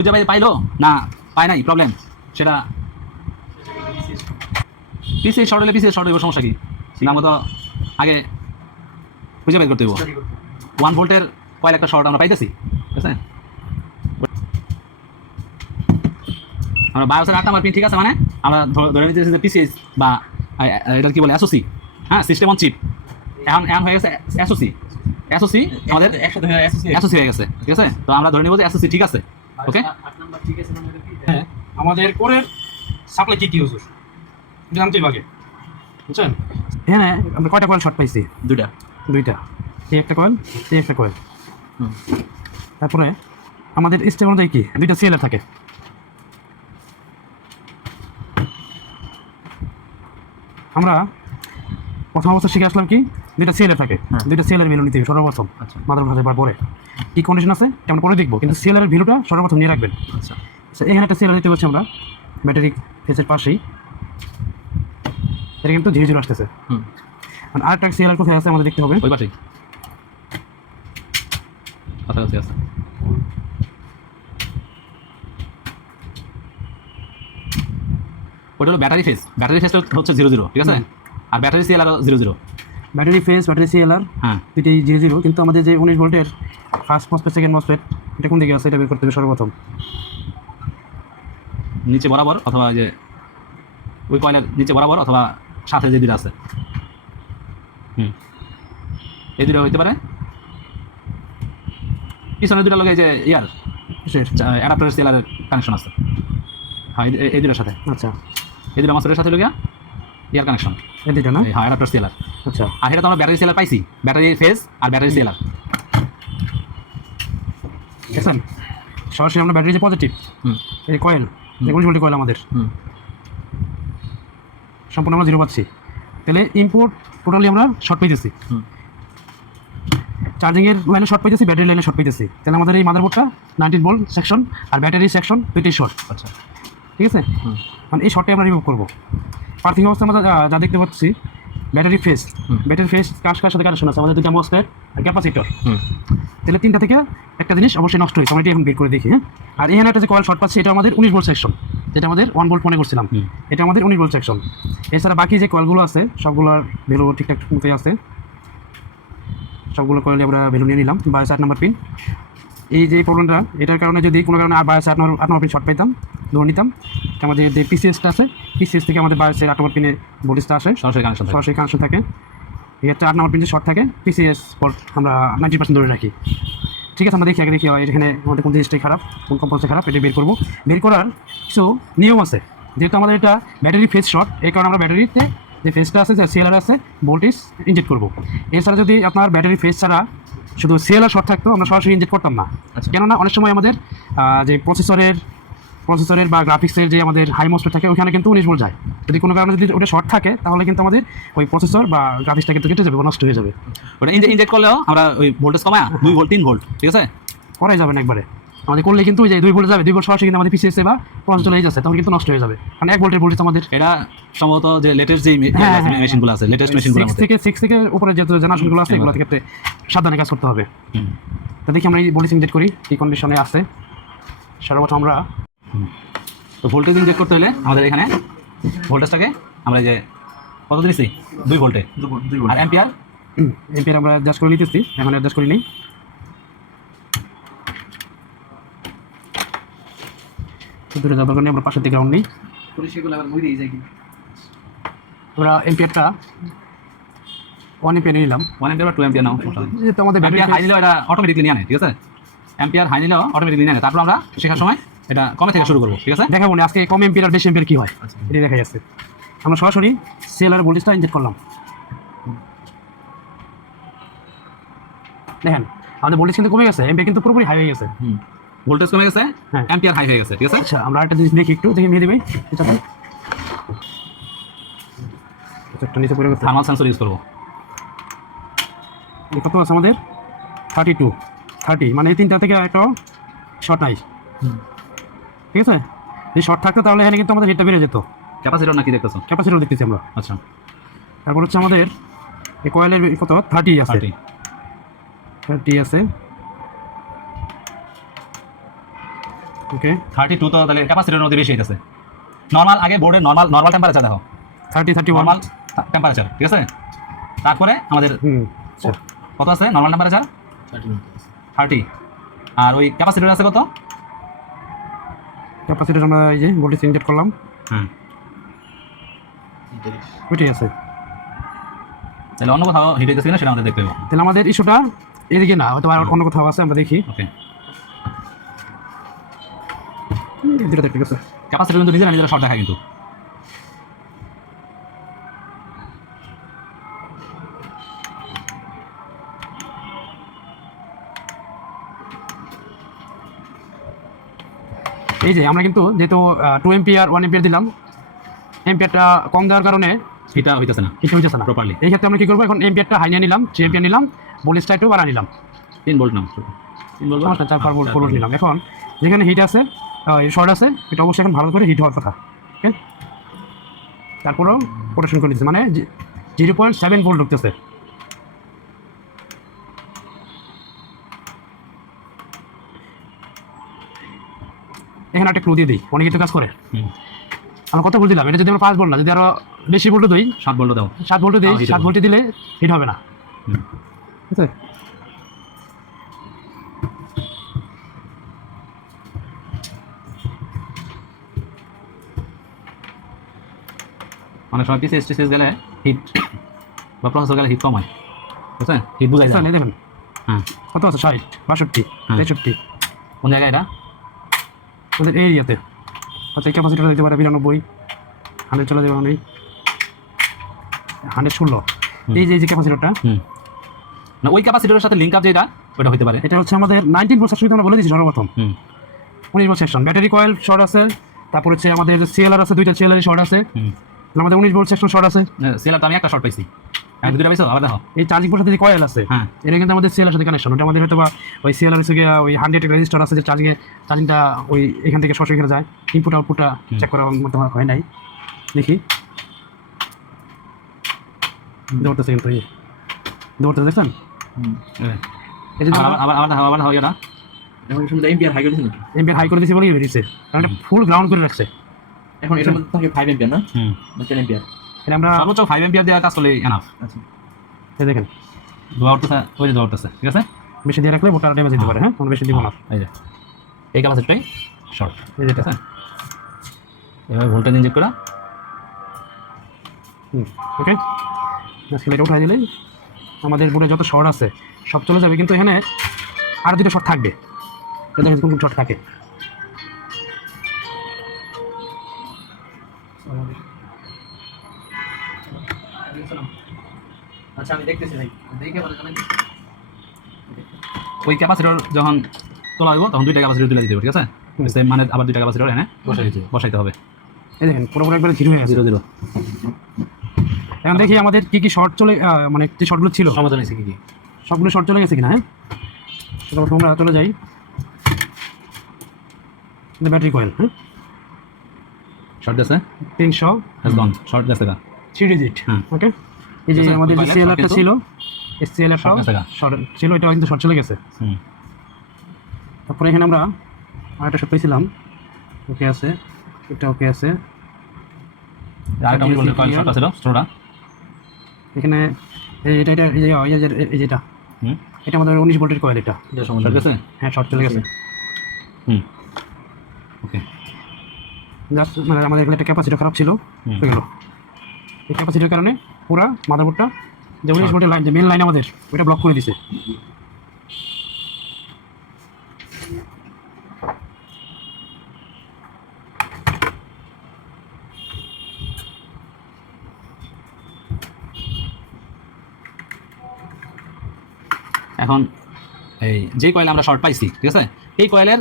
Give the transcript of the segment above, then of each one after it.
খুঁজে পাইলো না পায় নাই প্রবলেম, সেটা পিসিএস শর্ট হলে পিসিএস শর্ট হইব, সমস্যা কি? আমরা তো আগে খুঁজে বের করতে হইব 1 ভোল্টের কয়েল একটা শর্ট আমরা পাইতেছি, ঠিক আছে? আমরা বায়োসের 8 নাম্বার পিন, ঠিক আছে, মানে আমরা ধরে নিতেছি যে পিসিএস বা এটা কি বলে এসওসি, হ্যাঁ, সিস্টেম অন চিপ। এখন হয়ে গেছে এসওসি, এসওসি আমাদের এসওসি হয়ে গেছে, ঠিক আছে? তো আমরা ধরে নিব যে এসওসি ঠিক আছে, ওকে? 8 নাম্বার ঠিক আছে না? হ্যাঁ, আমাদের কোরের সাপ্লাই কি ইউজ হয় জানতেই বাকি, বুঝছেন? হ্যাঁ, আমরা কয়টা কয়েল শর্ট পাইছি? দুইটা। এই একটা কয়েল, এই একটা কয়েল। তারপরে আমাদের স্টেপ অনুযায়ী কি দুইটা সিএলআর থাকে। আমরা প্রথম অবস্থা শিখে আসলাম কি দুইটা সিএলআর থাকে, দুইটা সিএলআর ভ্যালু নিতে হবে সর্বপ্রথম। মাদার ভাষায় পরে কি কন্ডিশন আছে আমরা পরে দেখবো, কিন্তু সিএলআর এর ভ্যালুটা সর্বপ্রথম নিয়ে রাখবেন। আচ্ছা, এখানে একটা সিএলআর দিতে পারছি আমরা ব্যাটারি ফেসের পাশেই, এটা কিন্তু 0 0 আসতেছে। আর আরেকটা সিএলআর কোথায় আছে আমাদের দেখতে হবে, ওই পাশেই কাছাকাছি আছে। ওটা হলো ব্যাটারি ফেস, ব্যাটারি ফেসটা হচ্ছে 0 0, ঠিক আছে? আর ব্যাটারি সিএলআর 0 0। ব্যাটারি ফেস ব্যাটারি সিএলআর হ্যাঁ, দুইটাই 0 0, কিন্তু আমাদের যে 19 ভোল্টের ফার্স্ট মসফেট সেকেন্ড মসফেট এটা কোন দিকে আছে এটা বের করতে হবে সর্বপ্রথম। নিচে বরাবর অথবা যে ওই কয়েলের নিচে বরাবর অথবা সাথে যে দুটো আছে, এই দুটো হইতে পারে। পিছনের দুটো লগে যে ইয়ার অ্যাডাপ্টারের সিএলআরের কানেকশন আছে, হ্যাঁ, এই দুটোর সাথে। আচ্ছা, এই দুটো মসফেটের সাথে লগিয়া ইয়ার কানেকশন, এই দুইটা না? হ্যাঁ, অ্যাডাপ্টার সিএলআর। আচ্ছা, আর এটা তো আমরা ব্যাটারি সিএলআর পাইছি, ব্যাটারি ফেজ আর ব্যাটারি সিএলআর। দেখছেন সরাসরি আমরা ব্যাটারি যে পজিটিভ এই কয়েল 19 ভোল্টের কয়েল আমাদের সম্পূর্ণ আমরা 0 পাচ্ছি, তাহলে ইম্পোর্ট টোটালি আমরা শর্ট পাইতেছি। চার্জিংয়ের লাইনে শর্ট পাইতেছি, ব্যাটারি লাইনে শর্ট পাইতেছি, তাহলে আমাদের এই মাদারবোর্ডটা 19 ভোল্ট সেকশন আর ব্যাটারি সেকশন দুইটাই শর্ট। আচ্ছা, ঠিক আছে, মানে এই শর্টটাই আমরা রিমুভ করবো। পার্থিং অবস্থা আমরা যা দেখতে পাচ্ছি ব্যাটারি ফেস, ব্যাটারি ফেস কার সাথে কানেকশন আছে আমাদের দুইটা মসফেট আর ক্যাপাসিটর, তাহলে তিনটা থেকে একটা জিনিস অবশ্যই নষ্ট হয়েছে, আমরা এটা এখন বের করে দেখি। হ্যাঁ, আর এখানে একটা যে কয়েল শর্ট পাচ্ছি এটা আমাদের 19 ভোল্ট সেকশন, যেটা আমাদের 1 ভোল্ট মনে করছিলাম, এটা আমাদের 19 ভোল্ট সেকশন। এছাড়া বাকি যে কয়েলগুলো আছে সবগুলোর ভ্যালু ঠিকঠাক মতোই আছে, সবগুলো কয়েলে আমরা ভ্যালু নিয়ে নিলাম। 8 নাম্বার পিন, এই যে প্রবলেমটা এটার কারণে যদি কোনো কারণে আর 8 নাম্বার পিন শর্ট পাইতাম ধরে নিতাম, আমাদের যে পিসিএসটা আছে পিসিএস থেকে আমাদের 8 নাম্বার পিনে ভোল্টেজটা আসে, সরাসরি কানেকশন থাকে। এই হচ্ছে 8 নাম্বার পিন যে শর্ট থাকে পিসিএস পোর্ট আমরা 90% ধরে রাখি। ঠিক আছে, আমরা দেখি আগে দেখি এখানে আমাদের কোন জিনিসটাই খারাপ, কোন কম্পোনেন্টটা খারাপ, এটা বের করবো। বের করার কিছু নিয়ম আছে, যেহেতু আমাদের এটা ব্যাটারি ফেজ শর্ট, এই কারণে আমরা ব্যাটারিতে যে ফেজটা আছে যে সিএলআর আছে ভোল্টেজ ইনজেক্ট করবো। এছাড়া যদি আপনার ব্যাটারি ফেজ ছাড়া শুধু সিএলআর শর্ট থাকতো আমরা সরাসরি ইনজেক্ট করতাম না, কেননা অনেক সময় আমাদের যে প্রসেসরের বা গ্রাফিক্সের যে আমাদের হাই মসফেট থাকে ওখানে কিন্তু 19 ভোল্ট যায়, যদি কোনো কারণে যদি ওটা শর্ট থাকে তাহলে কিন্তু আমাদের ওই প্রসেসর বা গ্রাফিক্সটা কিন্তু কেটে যাবে, নষ্ট হয়ে যাবে। ওটা ইনজেক্ট করলেও আমরা ওই ভোল্টেজ কমায় 2 ভোল্ট 3 ভোল্ট, ঠিক আছে, করাই যাবে না একবারে। আমাদের করলে কিন্তু ওই যে 2 ভোল্ট যাবে, 2 ভোল্ট সরাসরি কিন্তু আমাদের পিছিয়ে বা প্রসেসর চলে যাচ্ছে, তখন কিন্তু নষ্ট হয়ে যাবে, কারণ 1 ভোল্টের ভোল্টেজ আমাদের এটা সম্ভবত যে লেটেস্ট যে মেশিনগুলো আছে, লেটেস্ট মেশিনগুলো 6 থেকে উপরে যে জেনারেশনগুলো আছে এগুলো থেকে সাবধানে কাজ করতে হবে। তো দেখি আমরা এই ভোল্টেজ ইনজেক্ট করি কি কন্ডিশনে আছে। সর্বপ্রথম আমরা তো ভোল্টেজ ইনজেক্ট করতে হলে আমাদের এখানে ভোল্টেজটাকে আমরা যে কত দিয়েছি 2 ভোল্টে, আর অ্যাম্পিয়ার আমরা অ্যাডজাস্ট করে নিতেছি, এখন অ্যাডজাস্ট করি নেই। দূরে যাবার কারণে আমরা পাশের দিকে গ্রাউন্ড নেই, আমরা এম্পিয়ারটা 1 এম্পিয়ার নিলাম। 1 অ্যাম্পিয়ার বা 2 অ্যাম্পিয়ার নাও, যেহেতু আমাদের ব্যাটারি হাই নিলেও এটা অটোমেটিকলি নিয়ে নেয়, ঠিক আছে? অ্যাম্পিয়ার হাই নিলেও অটোমেটিকলি নিয়ে নেয়। তারপর আমরা শেখার সময় এটা কমে থেকে শুরু করবো, ঠিক আছে? দেখাবো না আজকে কম এম্পিয়ার আর বেশি এম্পিয়ার কী হয় এটা দেখা যাচ্ছে। আমরা সরাসরি সিএলআর ভোল্টেজটা ইনজেক্ট করলাম, দেখেন আমাদের ভোল্টেজ কিন্তু কমে গেছে, এম্পিয়ার কিন্তু পুরোপুরি হাই হয়ে গেছে। ভোল্টেজ কমে গেছে, হ্যাঁ, অ্যাম্পিয়ার হাই হয়ে গেছে, ঠিক আছে? আচ্ছা, আমরা একটা জিনিস দেখি একটু দেখে নিয়ে দিবি, একটা নিচে পড়ে গেছে, থার্মাল সেন্সর ইউজ করবো। কত আছে আমাদের 30 মানে এই তিনটা থেকে একটা শর্ট নাই, ঠিক আছে? যদি শর্ট থাকতো তাহলে এখানে কিন্তু আমাদের হিটটা বেড়ে যেত। ক্যাপাসিটর নাকি দেখতেছো? ক্যাপাসিটর দেখতেছি আমরা। আচ্ছা, তারপর হচ্ছে আমাদের এই কয়েলের কত 30 আছে, 30 আছে। ওকে 32 তো তাহলে ক্যাপাসিটরের মধ্যে বেশি হইতেছে। নরমাল আগে বোর্ডের নরমাল টেম্পারেচার দেখো, 31 নরমাল টেম্পারেচার, ঠিক আছে। তারপরে আমাদের আচ্ছা কত আছে নরমাল টেম্পারেচার 30, আর ওই ক্যাপাসিটর আছে কত? ক্যাপাসিটর আমরা এই যে ভোল্টেজ ইনজেক্ট করলাম, হ্যাঁ ওইটাই আছে। তাহলে অন্য কোথাও হিট হইতেছে কিনা সেটা আমাদের দেখতে হবে। তাহলে আমাদের ইস্যুটা এদিকে না, হয়তো আর অন্য কোথাও আছে, আমরা দেখি। ওকে, দুটো ঠিক আছে। ক্যাপাসিটর কিন্তু নিজেরা শর্ট দেখায় কিন্তু। এই যে আমরা কিন্তু যেহেতু 2 এম্পিয়ার 1 এম্পিয়ার দিলাম, এম্পিয়ারটা কম দেওয়ার কারণে হিটটা হইতেছে না কিছু হইতেছে না প্রপারলি। এই ক্ষেত্রে আমরা কি করবো, এখন এম্পিয়ারটা হাই নিয়ে নিলাম, 3 এম্পিয়ার নিলাম, ভোল্টেজটা একটু বাড়া নিলাম, 3 ভোল্ট নাও, 3 ভোল্ট সমস্যা 4 ভোল্ট নিলাম। এখন যেখানে হিট আছে শর্ট আছে, এটা অবশ্যই এখন ভালো করে হিট হওয়ার কথা। ওকে, তারপরেও প্রোটেকশন করে দিচ্ছে, মানে 0.7 ভোল্ট ঢুকতেছে। এখানে একটা ক্লু দিয়ে দিই, অনেকে তো কাজ করে। আমরা কত ভোল্ট দিলাম, এটা যদি আমরা 5 ভোল্ট না, যদি আরো বেশি ভোল্ট দিই, 7 ভোল্ট দাও, 7 ভোল্ট দিই, 7 ভোল্ট দিলে হিট হবে না, ঠিক আছে। অনেক সময় পিসি এসটিসি গেলে হিট বা প্রসেসর গেলে হিট কম হয়, বুঝছেন? হিট বুঝাই যায়। দেখেন হ্যাঁ, কত আছে, 60, 62, 63, কোন জায়গায় এটা? ওদের এই ইয়েতে হচ্ছে ক্যাপাসিটার দিতে পারে 92, 100 চলে যাবে, অনেক 116। এই যে ক্যাপাসিটারটা, না ওই ক্যাপাসিটরের সাথে লিঙ্ক আপ যেটা, ওটা হতে পারে। এটা হচ্ছে আমাদের 19 ভোল্ট সেকশন, আমরা বলে দিয়েছি সর্বপ্রথম। 19 volt section, battery coil short আছে, তারপর হচ্ছে আমাদের সিএলআর আছে, 2টা সিএলআর শর্ট আছে, আমাদের 19 ভোল্ট সেকশন শর্ট আছে। সিএলআর তো আমি একটা শর্ট পাইছি, আমি দুটো পাইছো, আবার দেখো এই চার্জিং পোর্টের সাথে যে কয়েল আছে, হ্যাঁ, এটা কিন্তু আমাদের সিএলআর সাথে কানেকশন। ওটা আমাদের হয়তো বা ওই সিএলআর হচ্ছে গিয়ে ওই 100 রেজিস্টার আছে, যে চার্জিংটা ওই এখান থেকে সরাসরি এখানে যায়, ইনপুট আউটপুটটা চেক করা মতো হয় নাই। দেখি দৌড়তেছে, কিন্তু এই দৌড়তে দেখছেন, এই যে আবার দেখো এটা এখন শুধু এম্পিয়ার হাই করে দিছেন, এম্পিয়ার হাই করে দিয়েছি বলেই হয়েছে, কারণ এটা ফুল গ্রাউন্ড করে রাখছে। এখন এটার মধ্যে থাকে 5 এম্পিয়ার না, 10 এম্পিয়ার। এটা আমরা সর্বোচ্চ 5 এম্পিয়ার দেওয়া কাজ করলে এনাফ। আচ্ছা, এই দেখেন ধোয়া উঠতেছে, ওই যে ধোয়া উঠতেছে, ঠিক আছে। বেশি দিয়ে রাখলে বোটার ড্যামেজ দিতে পারে। হ্যাঁ, আমরা বেশি দিব না। এই যে এই ক্যাপাসিটরটাই শর্ট, এই যেটা, ঠিক আছে। এভাবে ভোল্টেজ ইনজেক্ট করা, ওকে। আজকে এটা উঠাই দিলেই আমাদের বোর্ডে যত শর্ট আছে সব চলে যাবে, কিন্তু এখানে আর 2টা শর্ট থাকবে। দেখেন কোন শর্ট থাকে। আচ্ছা আমি দেখতেছি ভাই, দেখে বলে জানেন। ওই ক্যাপাসিটর যখন তোলা হইব তখন 2টা ক্যাপাসিটর তুলে দিতে হবে, ঠিক আছে। সেম মানে আবার 2টা ক্যাপাসিটর এনে বসাইতে হবে। এই দেখেন পুরোপুরি একবারে জিরো হয়ে গেছে। 0 0। এখন দেখি আমাদের কি কি শর্ট চলে, মানে যে শর্টগুলো ছিল সমাধান হয়েছে কি কি? সবগুলো শর্ট চলে গেছে কিনা। হ্যাঁ, তারপর আমরা চলে যাই ব্যাটারি কয়েল। হ্যাঁ, শর্ট গেছে, 300 হ্যাজ গন, শর্ট গেছে গা 3 ডিজিট। হ্যাঁ, ওকে, এই যে আচ্ছা, আমাদের যে কয়েলের সিএলআরটা short ছিল, এই সিএলআরটাও short গেছে গা। শর্ট ছিল, এটাও কিন্তু শর্ট চলে গেছে। তারপরে এখানে আমরা আরেকটা শর্ট পেয়েছিলাম, ওকে আছে, এটা ওকে আছে। আরেকটা আমি বলতে কয়েল শর্ট আছে স্টোরটা। এখানে এটা এটা এই যেটা এটা আমাদের 19 ভোল্টের কয়েল, এটা শর্ট গেছে, হ্যাঁ শর্ট চলে গেছে। ওকে, জাস্ট মানে আমাদের এখানে একটা ক্যাপাসিটি খারাপ ছিল, হয়ে গেল। এই ক্যাপাসিটির কারণে পুরো মাদারবোর্ডটা যে 19 ভোল্টের লাইন, যে মেন লাইন আমাদের, ওইটা ব্লক করে দিছে। এখন এই যে কয়েল আমরা শর্ট পাইছি, ঠিক আছে, এই কয়েলের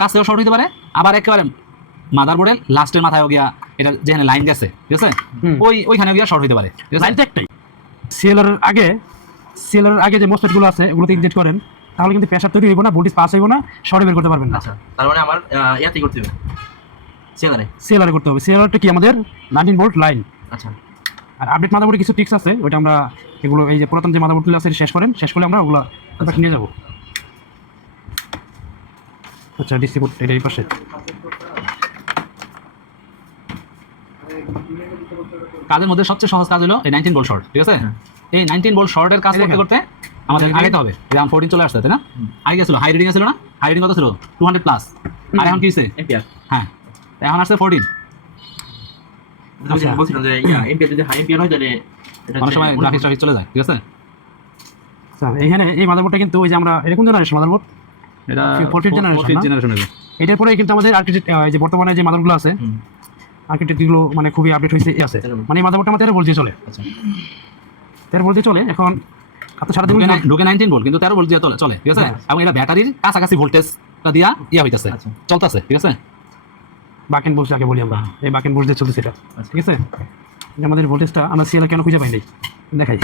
কাছেও শর্ট হইতে পারে, আবার একেবারে মাদারবোর্ডের লাস্টের মাথায় গিয়া এটা যেখানে লাইন গেছে, ঠিক আছে, ওইখানে গিয়া শর্ট হইতে পারে। লাইন তো একটাই। সিএলআর আগে যে মোসফেটগুলো আছে ওগুলোতে ইনজেক্ট করেন, তাহলে কিন্তু প্রেসার তৈরি হইব না, ভোল্টেজ পাস হইব না, শর্টে বের করতে পারবেন না। আচ্ছা, তার মানে আমার ইয়াতেই করতে হবে, সিএলআর করতে হবে। সিএলআরটা কি আমাদের 19 ভোল্ট লাইন। আচ্ছা, আর আপডেট মাদারবোর্ডে কিছু ট্রিক্স আছে, ওইটা আমরা এগুলো এই যে পুরাতন যে মাদারবোর্ডগুলো আছে শেষ করলে আমরা ওগুলো নিয়ে যাবো। আচ্ছা ডিসি পোর্ট এটা এই পাশে। কাজের মধ্যে সবচেয়ে সহজ কাজ হলো এই 19 ভোল্ট শর্ট, ঠিক আছে? এই 19 ভোল্ট শর্টের কাজ করতে করতে আমাদের আগাইতে হবে। গ্রাম 14 চলে আসছে, তাই না? আগে গেছিল হাই রিডিং ছিল না? হাই রিডিং কত ছিল? 200 প্লাস। আর এখন কি হইছে? এম্পিয়ার। হ্যাঁ, এখন আসছে 14। আমি বলছিলাম যে এম্পিয়ার যদি হাই এম্পিয়ার হয় তাহলে এটা অনেক সময় গ্রাফিক্স চলে যায়, ঠিক আছে? আচ্ছা এখানে এই মাদারবোর্ডটা কিন্তু ওই যে আমরা এরকম জেনারেশন মাদারবোর্ড, এটা 14th generation, 14th generation এর। এটার পরে কিন্তু আমাদের আর্কিটেক্ট যে বর্তমানে যে মাদারগুলো আছে আর্কিটেক্টগুলো মানে খুবই আপডেট হয়েছে আছে, মানে এই মাদারবোর্ডটা আমাদের 13 ভোল্ট দিয়ে চলে। আচ্ছা 13 ভোল্ট দিয়ে চলে। এখন আপনার সারাদিন ঢুকে 19 ভোল্ট কিন্তু 13 ভোল্ট দিয়ে চলে, ঠিক আছে? এবং এটা ব্যাটারির কাছাকাছি ভোল্টেজটা দিয়া হইতাছে, আচ্ছা। চলতেছে, ঠিক আছে? বাকেন বোস যাকে বলি আমরা, এই বাকেন বোস দিয়ে চলতেছে এটা, ঠিক আছে? যে আমাদের ভোল্টেজটা আমরা সিএল কেন খুঁজে পাই নাই দেখাই।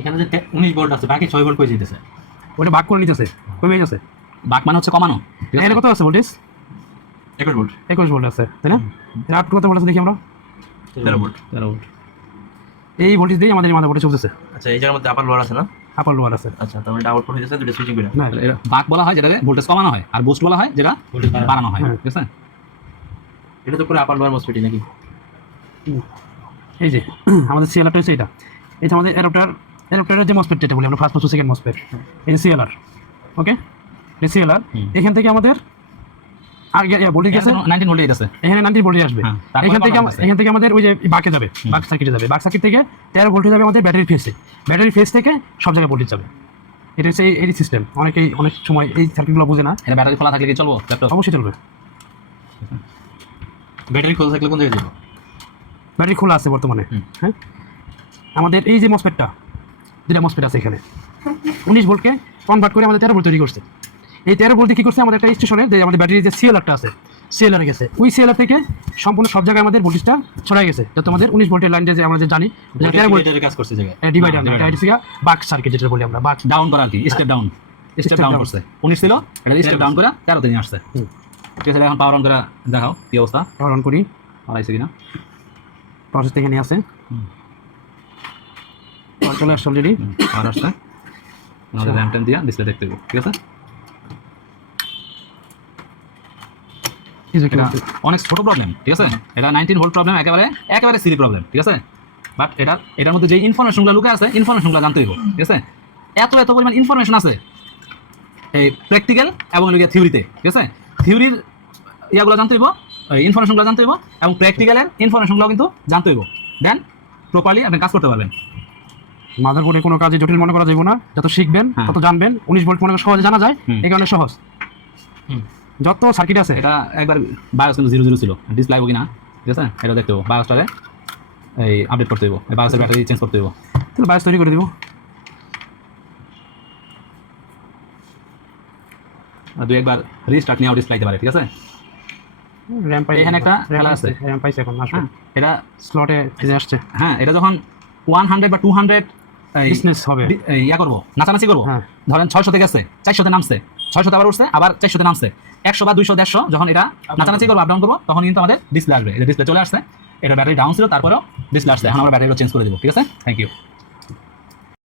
এখানে যে 19 ভোল্ট আছে বাকি 6 ভোল্ট কই যেতেছে? ওটা ভাগ করে নিতেছে, কমে যাচ্ছে। বাক মানে হচ্ছে কমানো, ঠিক আছে? এখানে কত আছে ভোল্টেজ? 21 ভোল্ট 21 ভোল্ট আছে, তাই না? এর আউটপুট কত ভোল্ট আছে দেখি আমরা। 13 ভোল্ট। 13 ভোল্ট। এই ভোল্টেজ দিয়ে আমাদের মাদারবোর্ডে চলতেছে, আচ্ছা এই জায়গার মধ্যে আপার লোয়ার আছে না? আপার লোয়ার আছে আচ্ছা তাহলে এটা আউটপুট হইতেছে দুটো সুইচিং করে। না। এটা বাক বলা হয় যেটা ভোল্টেজ কমানো হয়, আর বুস্ট বলা হয় যেটা ভোল্টেজ বাড়ানো হয়, হ্যাঁ। ঠিক আছে? এটা তো পুরো আপার লোয়ার মসফেটই নাকি? এই যে আমাদের সিএলআরটা হচ্ছে এটা, এই যে আমাদের অ্যাডাপ্টারের যে মসফেট যেটা বলি আমরা ফার্স্ট মসফেট সেকেন্ড মসফেট, এই যে সিএলআর, ওকে? এই সিএলআর এখান থেকে আমাদের আর ভোল্টেজ গেছে 19 ভোল্টেজ আছে। এখানে 90 ভোল্টেজ আসবে। হ্যাঁ, তারপরে এখান থেকে কমানো আছে। এখান থেকে আমাদের ওই যে বাকে যাবে, বাক সার্কিটে যাবে, বাক সার্কিট থেকে 13 ভোল্টেজ যাবে আমাদের ব্যাটারি ফেসে, ব্যাটারি ফেস থেকে সব জায়গায় ভোল্টেজ যাবে। এটা হচ্ছে এই সিস্টেম। অনেক সময় এই সার্কিটগুলো বুঝে না, এটা ব্যাটারি খোলা থাকলে কি চলবো ল্যাপটপ? অবশ্যই চলবে। ব্যাটারি খোলা থাকলে কোন জায়গায় যাব? ব্যাটারি খোলা আছে বর্তমানে, হ্যাঁ? আমাদের এই যে মসফেটটা, যেটা মসফেট আছে এখানে 19 ভোল্টকে কনভার্ট করে আমাদের 13 ভোল্ট তৈরি করছে। এই 13 ভোল্ট কি করছে, আমাদের একটা স্টেশনে যে আমাদের ব্যাটারির যে সিএলআরটা আছে, সিএলআর গেছে, ওই সিএলআর থেকে সম্পূর্ণ সব জায়গায় আমাদের ভোল্টেজটা ছড়াই গেছে, যাতে আমাদের 19 ভোল্টের লাইন যে আমরা যে জানি 13 ভোল্ট কাজ করছে জায়গায়। ডিভাইডার, এটা হচ্ছে বাক সার্কিট যেটা বলি আমরা, বাক ডাউন করা আর কি, স্টেপ ডাউন, স্টেপ ডাউন করছে। 19 ছিল, এটা স্টেপ ডাউন করে 13 তে নিয়ে আসছে, ঠিক আছে? এখন পাওয়ার অন করে দেখাও কি অবস্থা, পাওয়ার অন করি, পাওয়ার আইছে কিনা। প্রসেস থেকে নিয়ে আসে, পাওয়ার চলে আসছে অলরেডি, পাওয়ার আসছে। আমাদের র্যাম টেন দিয়া ডিসপ্লে দেখতে দেবো, ঠিক আছে? এটা অনেক ছোট প্রবলেম, ঠিক আছে? এটা 19 ভোল্ট প্রবলেম, একেবারে সিলি প্রবলেম, ঠিক আছে? বাট এটার মধ্যে যে ইনফরমেশনগুলো লুকে আছে, ইনফরমেশনগুলো জানতে হইব, ঠিক আছে? এত পরিমাণ ইনফরমেশন আছে এই প্র্যাকটিক্যাল এবং থিওরিতে, ঠিক আছে? থিওরির ইয়াগুলো জানতে হইব, ইনফরমেশনগুলো জানতে হইব, এবং প্র্যাকটিক্যালের ইনফরমেশনগুলো কিন্তু জানতে হইব, দেন প্রপারলি আপনি কাজ করতে পারবেন। মাদারবোর্ডে কোনো কাজে জটিল মনে করা যাবে না, যত শিখবেন তত জানবেন। 19 ভোল্ট মনে করা সহজে জানা যায়, এই কারণে সহজ। যত সার্কিট আছে, এটা একবার বায়োস কিন্তু 00 ছিল, ডিসপ্লে আইব কিনা, ঠিক আছে? এটা দেখতে হইব, বায়োসটারে এই আপডেট করতে হইব, এই বায়োসের ব্যাটারি চেঞ্জ করতে হইব। তাহলে বায়োস তৈরি করে দিব। আর দুই একবার রিস্টার্ট নিয়েও ডিসপ্লে আইতে পারে, ঠিক আছে? র্যাম পাই, এখানে একটা খেলা আছে, র্যাম পাইছে এখন আসবে, হ্যাঁ, এটা স্লটে ফিরে আসছে, হ্যাঁ, এটা যখন 100 বা 200 বিজনেস হবে, ইয়া করবো, নাচানাচি করবো, হ্যাঁ। ধরেন 600 থেকে গেছে, 400 নামছে, 600 আবার উঠছে, আবার 400 নামছে, 100 বা 200 150 যখন এটা নাচানাচি করবো, আপ ডাউন করবো, তখন কিন্তু আমাদের ডিসপ্লে আসবে। এটা ডিসপ্লে চলে আসছে, এটা ব্যাটারি ডাউন ছিল, তারপরেও ডিসপ্লে আসছে। এখন আমরা ব্যাটারিগুলো চেঞ্জ করে দেবো, ঠিক আছে? Thank you.